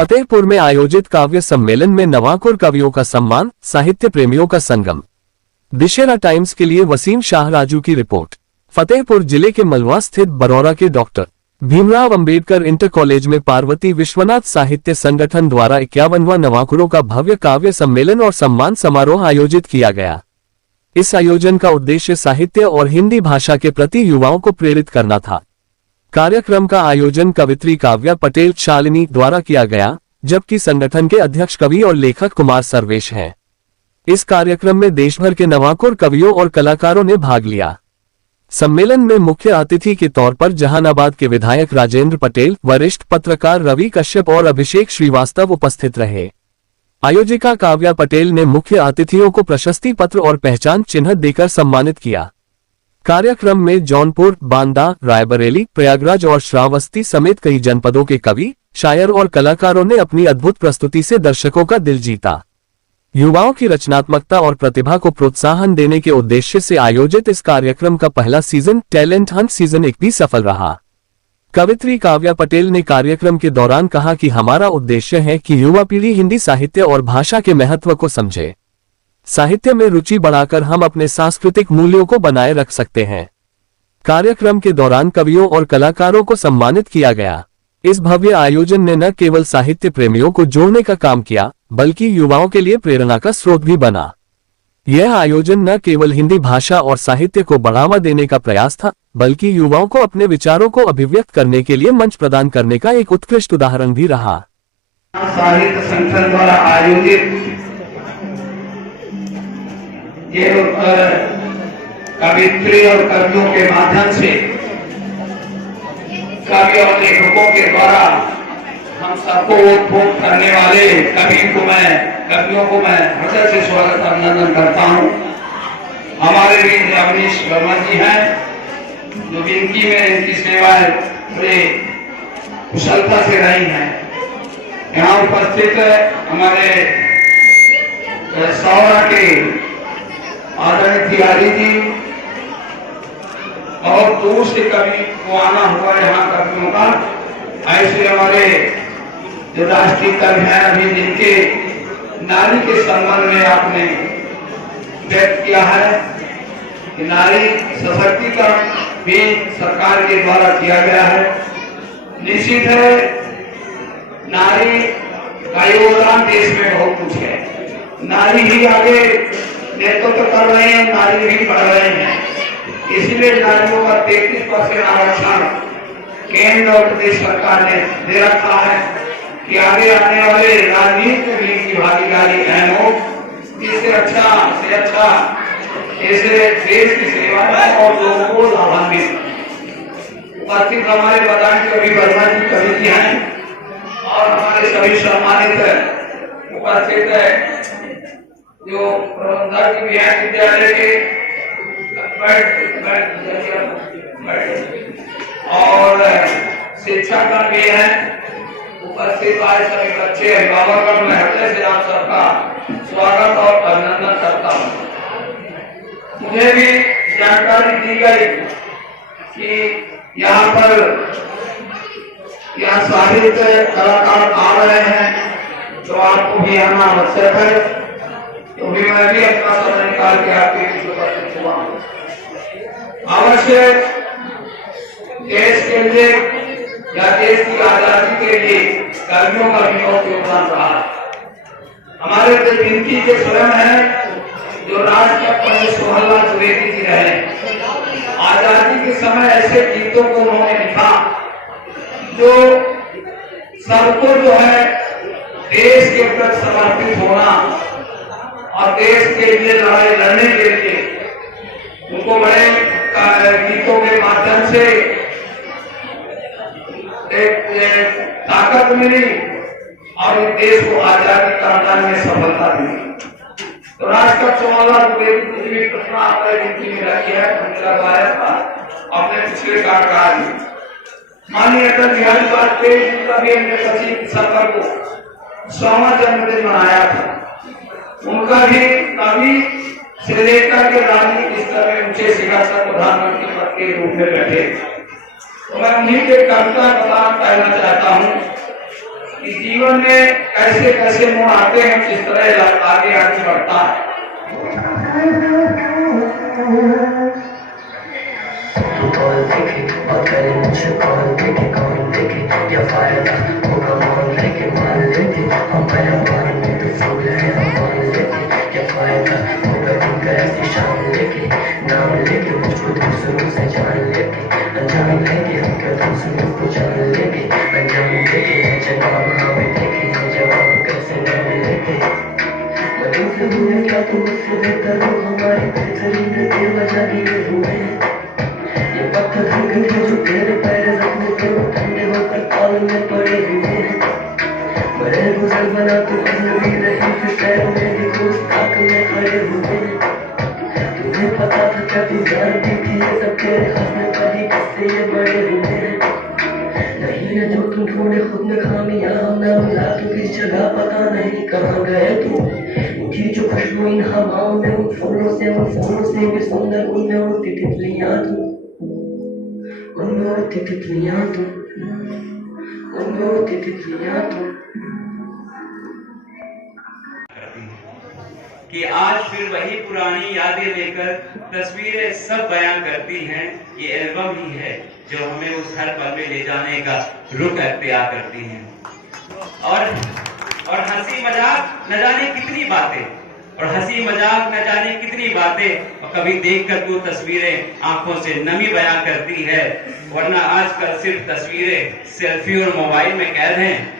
फतेहपुर में आयोजित काव्य सम्मेलन में नवाकुर कवियों का सम्मान, साहित्य प्रेमियों का संगम। दिशेरा टाइम्स के लिए वसीम शाह राजू की रिपोर्ट। फतेहपुर जिले के मलवा स्थित बरौरा के doctor Bhimrao Ambedkar inter college में पार्वती विश्वनाथ साहित्य संगठन द्वारा 51वां नवाकुरों का भव्य काव्य सम्मेलन और सम्मान समारोह आयोजित किया गया। इस आयोजन का उद्देश्य साहित्य और हिंदी भाषा के प्रति युवाओं को प्रेरित करना था। कार्यक्रम का आयोजन कवित्री काव्या पटेल शालिनी द्वारा किया गया, जबकि संगठन के अध्यक्ष कवि और लेखक कुमार सर्वेश हैं। इस कार्यक्रम में देश भर के नवाकुर कवियों और कलाकारों ने भाग लिया। सम्मेलन में मुख्य अतिथि के तौर पर जहानाबाद के विधायक राजेंद्र पटेल, वरिष्ठ पत्रकार रवि कश्यप और अभिषेक श्रीवास्तव उपस्थित रहे। आयोजिका काव्या पटेल ने मुख्य अतिथियों को प्रशस्ति पत्र और पहचान चिन्ह देकर सम्मानित किया। कार्यक्रम में जौनपुर, बांदा, रायबरेली, प्रयागराज और श्रावस्ती समेत कई जनपदों के कवि, शायर और कलाकारों ने अपनी अद्भुत प्रस्तुति से दर्शकों का दिल जीता। युवाओं की रचनात्मकता और प्रतिभा को प्रोत्साहन देने के उद्देश्य से आयोजित इस कार्यक्रम का पहला सीजन टैलेंट हंट सीजन 1 भी सफल रहा। कवित्री काव्या पटेल ने कार्यक्रम के दौरान कहा कि हमारा उद्देश्य है कि युवा पीढ़ी हिंदी साहित्य और भाषा के महत्व को समझे। साहित्य में रुचि बढ़ाकर हम अपने सांस्कृतिक मूल्यों को बनाए रख सकते हैं। कार्यक्रम के दौरान कवियों और कलाकारों को सम्मानित किया गया। इस भव्य आयोजन ने न केवल साहित्य प्रेमियों को जोड़ने का काम किया, बल्कि युवाओं के लिए प्रेरणा का स्रोत भी बना। यह आयोजन न केवल हिंदी भाषा और साहित्य को बढ़ावा देने का प्रयास था, बल्कि युवाओं को अपने विचारों को अभिव्यक्त करने के लिए मंच प्रदान करने का एक उत्कृष्ट उदाहरण भी रहा। साहित्य संगठन द्वारा आयोजित ये कवित्री और कवियों के माध्यम से कवि और लेखकों के द्वारा हम सबको उत्फुल्ल करने वाले कवियों को मैं हृदय से स्वागत अभिनंदन करता हूँ। हमारे भी अवनीश वर्मा जी हैं, जो विनती में इनकी सेवाएं बड़े कुशलता से रही हैं। यहाँ उपस्थित हमारे सौरा के आदरणीय तिवारी जी और दूर से कवि को आना हुआ यहाँ कवियों का, ऐसे हमारे जो राष्ट्रीय कवि हैं अभी जिनके नारी के संबंध में आपने व्यक्त किया है कि नारी सशक्तिकरण भी सरकार के द्वारा किया गया है। निश्चित है नारी का योगदान देश में बहुत कुछ है। नारी ही आगे नेतृत्व कर रहे हैं, नारी भी बढ़ रहे हैं। इसलिए नारियों का 33% आरक्षण केंद्र और प्रदेश सरकार ने दे रखा है कि आगे आने वाले राजनीति में भी भागीदारी अहम हो। इससे अच्छा से अच्छा ऐसे देश की सेवा और लोगों को लाभान्वित। उपस्थित हमारे बदान कवि वर्मा जी कवि जी हैं और हमारे सभी सम्मानित उपस्थित जो प्रबंधक भी हैं विद्यालय के और शिक्षक भी हैं, उपस्थित आए सभी बच्चे अभिभावक, मैं हृदय से आप सबका स्वागत और अभिनंदन करता हूँ। मुझे भी जानकारी दी गई कि यहाँ पर साहित्य कलाकार आ रहे हैं, तो आपको भी आना आवश्यक है। तो भी मैं भी अपना समय निकाल के आपके बीच उपस्थित हुआ। अवश्य देश के लिए या देश की आजादी के लिए कवियों का भी बहुत योगदान रहा है। हमारे जो जिनकी के स्वयं है, जो राष्ट्र पंडित जवाहरलाल द्विवेदी जी रहे, आजादी के समय ऐसे गीतों को उन्होंने लिखा जो सबको जो है देश के प्रति समर्पित होना और देश के लिए लड़ाई लड़ने के लिए उनको बड़े गीतों के माध्यम से एक ताकत मिली और इस देश को आजादी कराने में सफलता मिली। तो राष्ट्रपति जवाहरलाल द्विवेदी जी की प्रतिमा आपने गिनती में रखी है, हमने लगाया था अपने पिछले कार्यकाल में। माननीय अटल बिहारी वाजपेयी जी का भी हमने 25 दिसंबर को 100वां जन्मदिन मनाया था। उनका भी कवि से लेकर के राजनीतिक स्तर में ऊंचे सिंहासन प्रधानमंत्री पद के रूप में बैठे। तो मैं उन्हीं के कविता कहना चाहता हूँ कि जीवन में कैसे कैसे मोड़ आते हैं, किस तरह आगे आगे बढ़ता है। क्या तुम मुझसे बेहतर हो, हमारी बेहतरीन बेवजह दिए हुए हैं। ये पत्थर गिर के जो तेरे पैर रखने थे वो ठंडे होकर ताल में पड़े हुए हैं। बड़े गुजर बना तू अजनबी रही, फिर शहर में भी गुस्ताख में खड़े हुए हैं। तुम्हें पता था क्या, तू जानती थी ये सब तेरे हंसने पर ही किससे ये बड़े हुए हैं। नहीं है जो तुम ढूंढे खुद में खामियां, हमने मिला तू किस जगह पता नहीं कहाँ गए तू। उठी जो खुशबू इन हवाओं में, उन फूलों से भी सुंदर, उनमें उड़ती तितलियां तू, उनमें उड़ती तितलियां तू, उनमें उड़ती तितलियां तू। कि आज फिर वही पुरानी यादें लेकर तस्वीरें सब बयान करती हैं। ये एल्बम ही है जो हमें उस हर पल में ले जाने का रुख अख्तियार करती हैं। और हंसी मजाक न जाने कितनी बातें, और हंसी मजाक न जाने कितनी बातें, और कभी देखकर वो तस्वीरें आंखों से नमी बयां करती है। वरना आजकल सिर्फ तस्वीरें सेल्फी और मोबाइल में कैद हैं।